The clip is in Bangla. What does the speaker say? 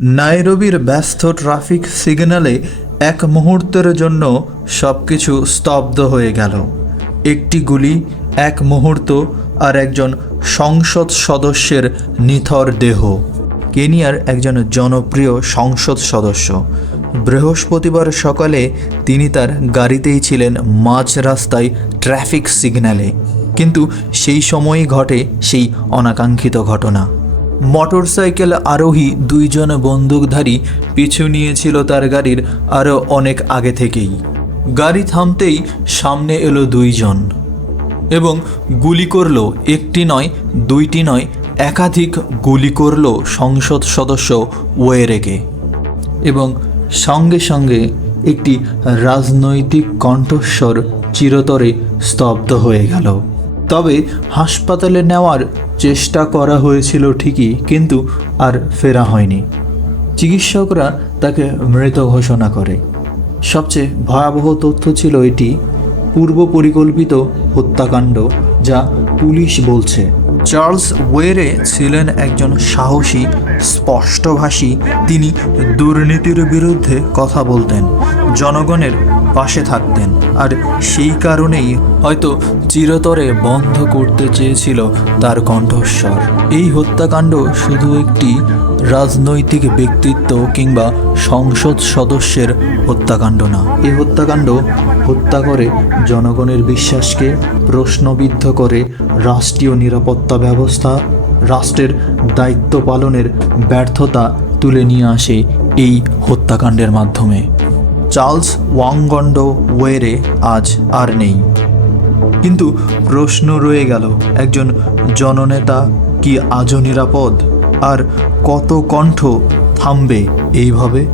নাইরোবির ব্যস্ত ট্রাফিক সিগন্যালে এক মুহূর্তের জন্য সবকিছু স্তব্ধ হয়ে গেল। একটি গুলি, এক মুহূর্ত আর একজন সংসদ সদস্যের নিথর দেহ। কেনিয়ার একজন জনপ্রিয় সংসদ সদস্য। বৃহস্পতিবার সকালে তিনি তার গাড়িতেই ছিলেন মাঝ রাস্তায় ট্রাফিক সিগন্যালে। কিন্তু সেই সময়ই ঘটে সেই অনাকাঙ্ক্ষিত ঘটনা। মোটরসাইকেল আরোহী দুইজন বন্দুকধারী পিছু নিয়েছিল তার গাড়ির আরও অনেক আগে থেকেই। গাড়ি থামতেই সামনে এলো দুইজন এবং গুলি করল একটি নয়, দুইটি নয়, একাধিক গুলি করল সংসদ সদস্য ওয়েরেকে এবং সঙ্গে সঙ্গে একটি রাজনৈতিক কণ্ঠস্বর চিরতরে স্তব্ধ হয়ে গেল। তবে হাসপাতালে নেওয়ার চেষ্টা করা হয়েছিল ঠিকই, কিন্তু আর ফেরা হয়নি। চিকিৎসকরা তাকে মৃত ঘোষণা করে। সবচেয়ে ভয়াবহ তথ্য ছিল এটি, পূর্ব পরিকল্পিত হত্যাকাণ্ড, যা পুলিশ বলছে। চার্লস ওয়েরে ছিলেন একজন সাহসী, স্পষ্টভাষী, তিনি দুর্নীতির বিরুদ্ধে কথা বলতেন। জনগণের পাশে থাকতেন। আর সেই কারণেই হয়তো চিরতরে বন্ধ করতে চেয়েছিল তার কণ্ঠস্বর। এই হত্যাকাণ্ড শুধু একটি রাজনৈতিক ব্যক্তিত্ব কিংবা সংসদ সদস্যের হত্যাকাণ্ড না। এই হত্যাকাণ্ড হত্যা করে জনগণের বিশ্বাসকে প্রশ্নবিদ্ধ করে রাষ্ট্রীয় নিরাপত্তা ব্যবস্থা, রাষ্ট্রের দায়িত্ব পালনের ব্যর্থতা তুলে নিয়ে আসে এই হত্যাকাণ্ডের মাধ্যমে। চার্লস ওয়াংগন্ড ওয়েরে আজ আর নেই। কিন্তু প্রশ্ন রয়ে গেল, একজন জননেতা কি আজও নিরাপদ? আর কত কণ্ঠ থামবে এইভাবে?